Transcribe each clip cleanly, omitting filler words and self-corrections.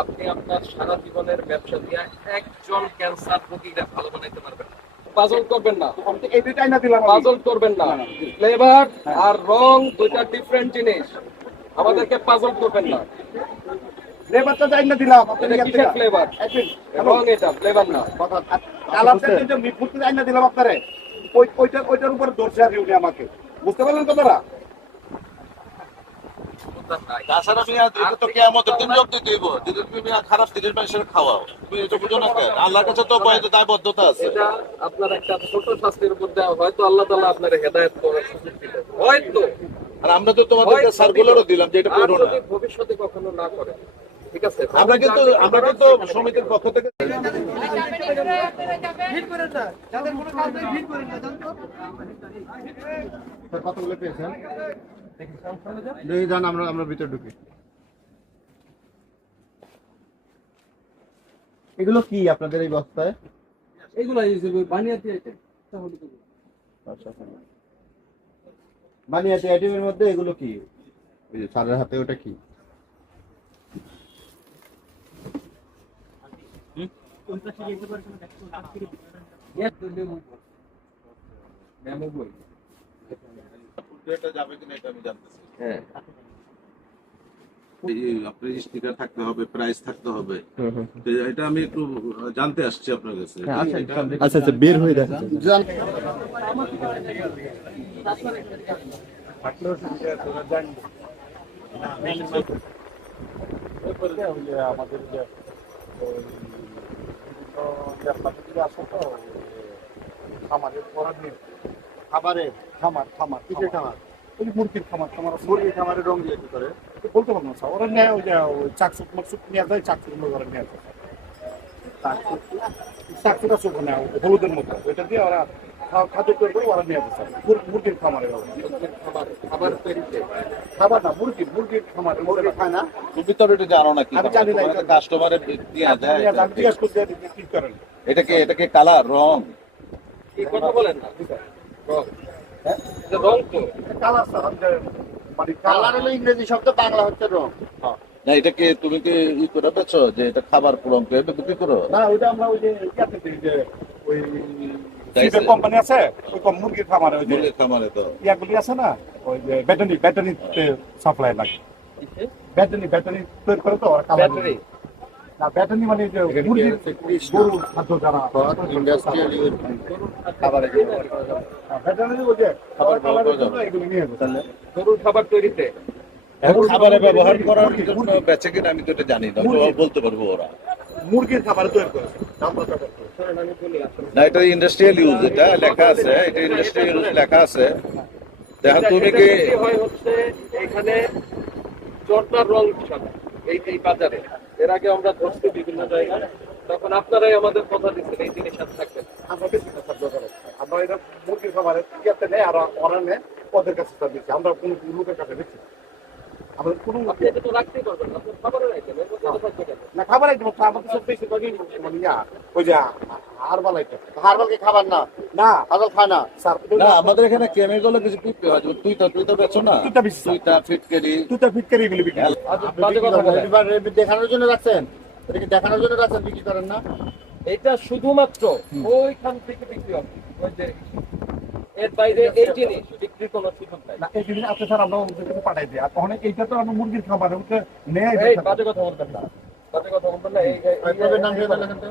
আপনি আপনার সারা জীবনের ব্যবসা দিয়ে একজন ক্যান্সার রোগীকে ভালো বানাইতে পারবেন না। পাজল করবেন না, এটাই না দিলাম পাজল করবেন না। ফ্লেভার আর রং দুইটা ডিফারেন্ট জিনিস। আমাদেরকে পাজল করবেন না। লেবারটা যাই না দিলাম এটা কিসের ফ্লেভার? রং, এটা ফ্লেভার না। কালার সেন্টার যে মিটফুটতে যাই না দিলাম আপনারে ওইটার উপরে দোষ আর উনি আমাকে বুঝতে পারলেন কথাটা? তাছাড়া মিয়া এটা তো কিয়ামতের দিন জব দিতে হইব। যদি তুমি মিয়া খারাপ জিনিস মানুষের খাওয়াও, তুমি এটা বুঝো না কেন? আল্লাহর কাছে তো দায়বদ্ধতা আছে। এটা আপনার একটা ছোট শাস্তির উপর দেওয়া, হয়তো আল্লাহ তাআলা আপনার হেদায়েত করার সুযোগ দিলেন, হয়তো। আর আমরা তো তোমাদেরকে সার্কুলারও দিলাম যে এটা আর করো না। যদি ভবিষ্যতে কখনো না করে, ঠিক আছে, আমরা কিন্তু সমিতির পক্ষ থেকে কতগুলো পেয়েছেন দেখি যান, আমরা ভিতরে ঢুকি। এগুলো কি আপনাদের এই বস্তায়? এগুলো বানিয়াতি আইটেম। বানিয়াতি আইটেমের মধ্যে এগুলো কি? ওই যে স্যারের হাতে ওটা কি? এটা যাবে কিনা এটা আমি জানতেছি। হ্যাঁ, আপনার স্টিকার থাকতে হবে, প্রাইস থাকতে হবে। তো এটা আমি একটু জানতে আসছি আপনার কাছে। আচ্ছা আচ্ছা, বের হয়ে দেখা আমাদের যে খামারের খাবারের খামার কিসের খামার? ওই মুরগির খামার, মুরগির খামারের রং দিয়ে কি করে বলতে পারবো না স্যার। ওরা নেয় ওই যে চাকচুক মাকচুক নেওয়া যায়, চাকচুক ওরা নেওয়া যায়, চাকচুকা চোখ নেয় হলুদের মতো, ওইটা দিয়ে ওরা খাদ্য তৈরি করে ওরা নিয়ে আসে মুরগির খামারে। খাবার তৈরিতে খাবার না, মুরগির খামারে মুরগি খায় না। তুমি তো এটা জানো না কি? আমি জানি না। কাস্টমারের দিয়ে দেয়। আমি জিজ্ঞাসা করছি কি করেন। এটাকে কালার রং কি কথা বলেন না? রং, হ্যাঁ এটা রং তো। কালার স্যার, মানে কালার হলো ইংরেজি শব্দ, বাংলা হচ্ছে রং। না, এটাকে তুমি কি ই করে বেছো যে এটা খাবার রং করে বিক্রি করো? না, ওইটা আমরা ওই যে ইয়াতে দিই, যে ওই কোম্পানি আছে, ওই মুরগির খামারে ওই যে মুরগির খামারে তো ইয়াগুলি আছে না, ওই যে ব্যাটারি সাপ্লাই লাগে। ব্যাটারি তৈরি করে তো ওরা কালার। ব্যাটারি না, ব্যাটারি মানে যে মুরগির গরুর খাদ্য যারা ইন্ডাস্ট্রিয়াল খাবারে ব্যাটারি ওই যে খাবার কালারের জন্য এগুলো নিয়ে আসে। তাহলে গরুর খাবার তৈরিতে এখন খাবারে ব্যবহার করার জন্য বেচে কিনা আমি তো এটা জানি না, তো বলতে পারবো ওরা। মুরগির খাবার তৈরি করেছে, আমরা ব্যাপার করে। আমি বলি আসলে না, এটা ইন্ডাস্ট্রিয়াল ইউজ, এটা লেখা আছে, এটা ইন্ডাস্ট্রিয়াল ইউজ লেখা আছে। দেখো তুমি কি এটা হয় হচ্ছে এখানে জর্দার রং হিসাবে এই বাজারে। এর আগে আমরা ধরছি বিভিন্ন জায়গায়, তখন আপনারাই আমাদের কথা দিচ্ছেন এই জিনিস আর থাকবে না। আমরা বেশি কথা দরকার আছে। আমরা এটা মুরগির খাবারের ইয়াতে নেই, আর ওরা নেয় ওদের কাছে দিচ্ছি। আমরা কোনো লোকের কাছে দিচ্ছি না। আমরা কোনো আপনি এটা তো রাখতেই পারবেন না, আপনার খাবারের আইটেম এর মধ্যে এটা থাকবে কেন? না, খাবার আইটেম আমাদের সব বেশি করি মানে ইয়া ওই যে হারবাল আইটেম। হারবালকে খাবার না, না হারবাল খায় না স্যার। না, আমাদের এখানে কেমিক্যাল কিছু বিক্রি হয়। তুই তো বেচো না, তুইটা বেশি স্যার। তুইটা ফিটকেরি তুইটা ফিটকারি এগুলি বিক্রি করি। বাজে কথা বলেন। এবার দেখানোর জন্য রাখছেন, এটাকে দেখানোর জন্য রাখছেন, বিক্রি করেন না। এটা শুধুমাত্র ওইখান থেকে বিক্রি হবে, ওই যে এর বাইরে এই জিনিস বিক্রির কোনো সুযোগ নাই। না, এই জিনিস আপনি স্যার আমরা ওদের কাছে পাঠাই দিই। আর তখন এইটা তো আমরা মুরগির খাবার ওকে নেয়। এই বাজে কথা বলবেন না, বাজে কথা বলবেন না। এইভাবে নাম দিয়ে লেখেন তো।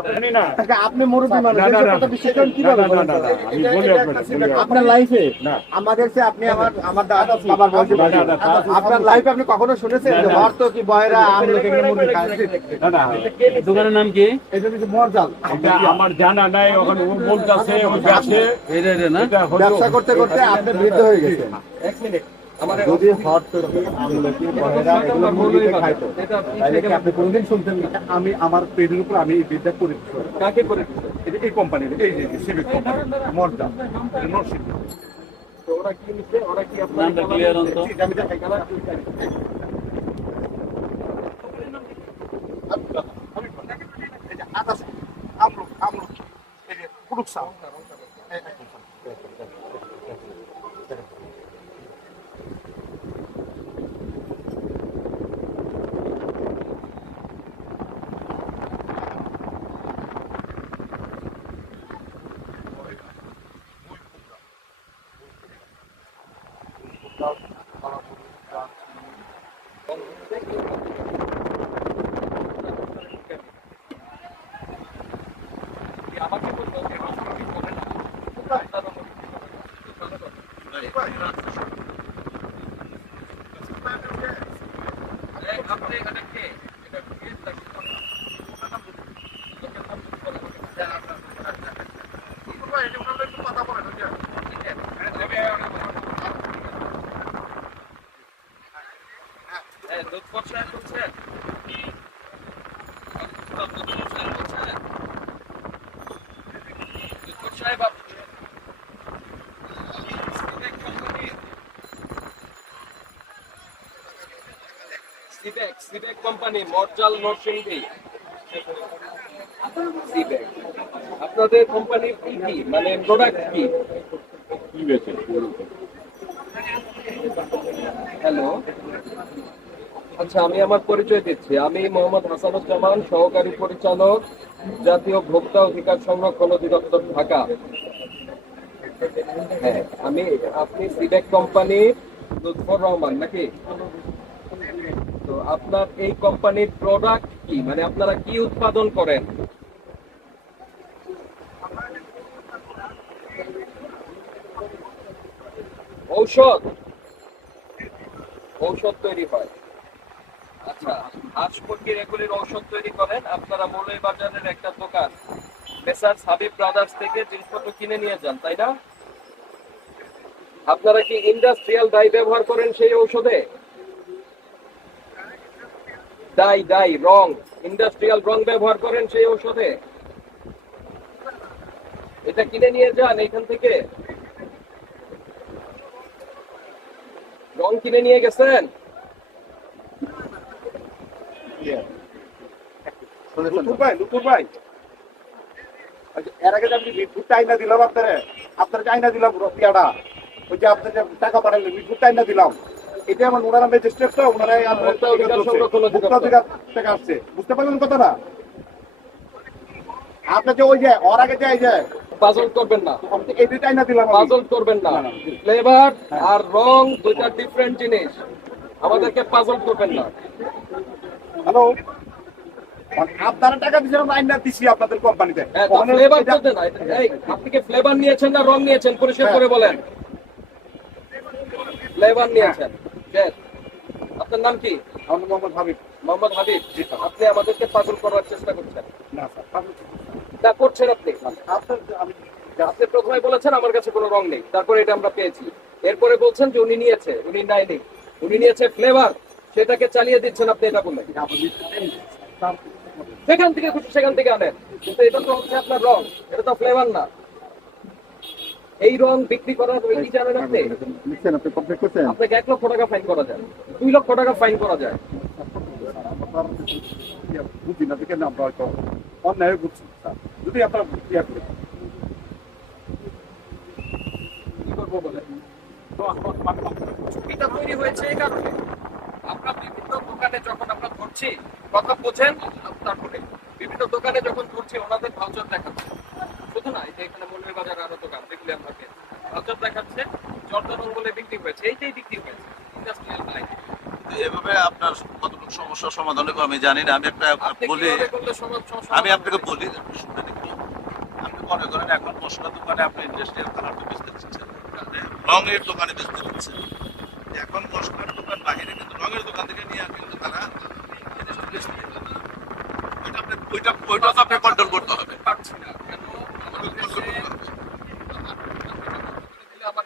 আপনি আপনি মুরব্বী মানুষ, বিশ্বাস করেন কিভাবে? আপনার লাইফে আমাদের চেয়ে আপনি আমার দাদা বাবার বয়সী, আপনার লাইফে আপনি কখনো শুনেছেন যে ভর্ত কি বয়রা আমলোকে মুরগি খায়? দোকানের নাম কি? এটা হচ্ছে মরজাল। আমার জানা নাই, ওখানে ও বলতেছে ওই ব্যবসা এটা না ব্যবসা করতে করতে আপনি বৃদ্ধ হয়ে গেছেন। এক মিনিট, আমার যদি হর্ত কি আমলোকে বয়রা এগুলো মুরগিতে খাইতো, তাহলে কি আপনি কোনদিন শুনতেন না? আমি আমার পেটের উপর আমি এই বিদ্যা করে দিচ্ছি। কাকে করে দিচ্ছেন? এই কোম্পানির এই যে সিভিক কোম্পানি মরজাল নরসিংহ। তো ওরা কি নিচ্ছে? ওরা কি আপনার নামটা ক্লিয়ার অন্ত আমি দেখাই গেলাম। এই যে আদাস আমলক এই যে পুরুষ সাউ আমাকে বলতো যে রসমালাই করে না। আপনি এখানে কে? এটা কে? লুৎফর সাহেব বলছেন? লুৎফর সাহেব সিবেক কোম্পানি মর্জাল নরসিংদী। সিবেক আপনাদের কোম্পানির কি মানে প্রোডাক্ট কি? কি বেছে হ্যালো, আচ্ছা আমি আমার পরিচয় দিচ্ছি। আমি মোহাম্মদ হাসানুজ্জামান, সহকারী পরিচালক, জাতীয় ভোক্তা অধিকার সংরক্ষণ অধিদপ্তর, ঢাকা। হ্যাঁ, আপনি সিবেক কোম্পানির লুৎফর রহমান নাকি? তো আপনার এই কোম্পানির প্রোডাক্ট কি, মানে আপনারা কি উৎপাদন করেন? ঔষধ তৈরি হয়। আচ্ছা, হাঁস মুরগির এগুলির ঔষধ তৈরি করেন আপনারা। মৌলভীবাজারের একটা দোকান মেসার্স হাবিব ব্রাদার্স থেকে জিনিসপত্র কিনে নিয়ে যান, তাই না? আপনারা কি ইন্ডাস্ট্রিয়াল ডাই ব্যবহার করেন সেই ঔষধে? ডাই রং, ইন্ডাস্ট্রিয়াল রং ব্যবহার করেন সেই ঔষধে? এটা কিনে নিয়ে যান এখান থেকে? রং কিনে নিয়ে গেছেন? লুকুর ভাই, এর আগে যে আমি মিটফুড চাইনা দিলাম আপনার চাইনা দিলাম রুপিয়াটা, ওই যে আপনার যে টাকা পাঠালেন মিটফুড চাইনা দিলাম, এটা আমার ওনারা ম্যাজিস্ট্রেট তো ওনারাই ভোক্তা অধিকার সংরক্ষণ অধিদপ্তর। ভোক্তা অধিকার থেকে আসছে, বুঝতে পারলেন কথাটা? আপনি যে ওই যে ওর আগে যে পাজল করবেন না, এই যে চাইনা দিলাম আমি। পাজল করবেন না। ফ্লেভার আর রং দুইটা ডিফারেন্ট জিনিস, আমাদেরকে পাজল করবেন না। হ্যালো, আপনারা টাকা দিয়েছেন আইনা দিছি আপনাদের কোম্পানিতে। হ্যাঁ, তো ফ্লেভার বলতে না। এই, আপনি কি ফ্লেভার নিয়েছেন না রং নিয়েছেন? পরিষ্কার করে বলেন। ফ্লেভার নিয়েছেন। Yes. আপনার নাম কি? আমার মোহাম্মদ হাবিব। মোহাম্মদ হাবিব। আপনি আমাদেরকে পাগল করার চেষ্টা করছেন। না স্যার, তা করছেন আপনি। আপনার আমি আপনি প্রথমে বলেছেন আমার কাছে কোনো রং নেই, তারপরে এটা আমরা পেয়েছি। এরপরে বলছেন যে উনি নিয়েছে, উনি নেয়নি, উনি নিয়েছে ফ্লেভার, সেটাকে চালিয়ে দিচ্ছেন আপনি এটা বললেন। সেখান থেকে খুশি সেখান থেকে আনেন, কিন্তু এটা তো হচ্ছে আপনার রং, এটা তো ফ্লেভার না। এই রং বিক্রি করার ওই কি জানেন আপনি? লিখছেন, আপনি কমপ্লিট করছেন? আপনাকে 1 লক্ষ টাকা ফাইন করা যায়, 2 লক্ষ টাকা ফাইন করা যায়। বুঝি না দেখেন, আমরা হয়তো অন্যায় বুঝছি স্যার, যদি আপনারা ইয়া করেন। কি করবো বলে এটা তৈরি হয়েছে এই কারণে আমরা বিভিন্ন দোকানে যখন আমরা ধরছি, কথা বোঝেন, তারপরে বিভিন্ন দোকানে যখন ধরছি ওনাদের ভাউচার দেখাচ্ছে, শুধু না, এই যে এখানে মৌলভীবাজার আরো দোকান দেখলে আপনাকে ভাউচার দেখাচ্ছে, জর্দান বলে বিক্রি হয়েছে, এইটাই বিক্রি হয়েছে ইন্ডাস্ট্রিয়াল লাইন। এভাবে আপনার কতটুকু সমস্যার সমাধান হবে আমি জানি না। আমি একটা আপনি বলি, কিভাবে করলে সমস্যা আমি আপনাকে বলি, শুনেন একটু। আপনি মনে করেন এখন মশলা দোকানে আপনি ইন্ডাস্ট্রিয়াল কালারটা বেচতে দিচ্ছেন, রঙের দোকানে বেচতে দিচ্ছেন। এখন মশলার দোকান বাহিরে কিন্তু রঙের দোকান থেকে নিয়ে কিন্তু তারা জিনিসটা বেচতে দিচ্ছে। ওইটা তো আপনি কন্ট্রোল করতে হবে। পারছি না কেন আমাদের দেশে আমার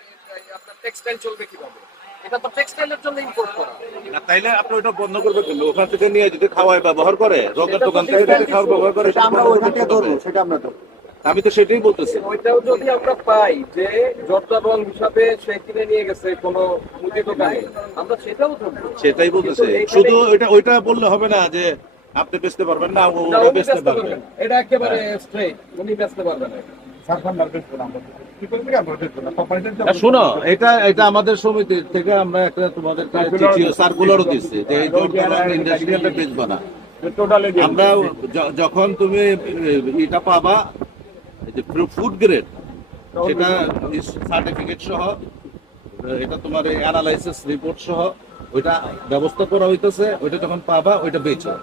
আপনার টেক্সটাইল চলবে কিভাবে? এটা তো টেক্সটাইলের জন্য ইম্পোর্ট করা। না তাইলে আপনি ওইটা বন্ধ করবেন কেন? ওখান থেকে নিয়ে যদি খাওয়ায় ব্যবহার করে, রঙের দোকান থেকে যদি খাওয়ার ব্যবহার করে, সেটা আমরা ওইখান থেকে ধরবো, সেটা আমরা ধরবো। আমি তো সেটাই বলতেছি। ওইটাও যদি আমরা পাই যে জর্দা রং হিসাবে সে কিনে নিয়ে গেছে কোনো মুদি দোকানে, আমরা সেটাও ধরবো। সেটাই বলতেছে। কিন্তু এইখানে- শুধু ওইটা বললে হবে না যে আপনি বেচতে পারবেন না, না, ওরা উনি বেচতে বেচতে পারবে। পারবেন। এটা একেবারে স্ট্রেট, উনি বেচতে পারবেন না। শোনো, এটা আমাদের সমিতি থেকে আমরা একটা তোমাদের সার্কুলারও দিচ্ছি যে এই ইন্ডাস্ট্রিয়ালটা বেচবো না। আমরা যখন তুমি এটা পাবা যে ফুড গ্রেড, সেটা সার্টিফিকেট সহ এটা তোমার অ্যানালাইসিস রিপোর্ট সহ ওইটা ব্যবস্থা করা হইতেছে, ওইটা যখন পাবা ওইটা বেচো।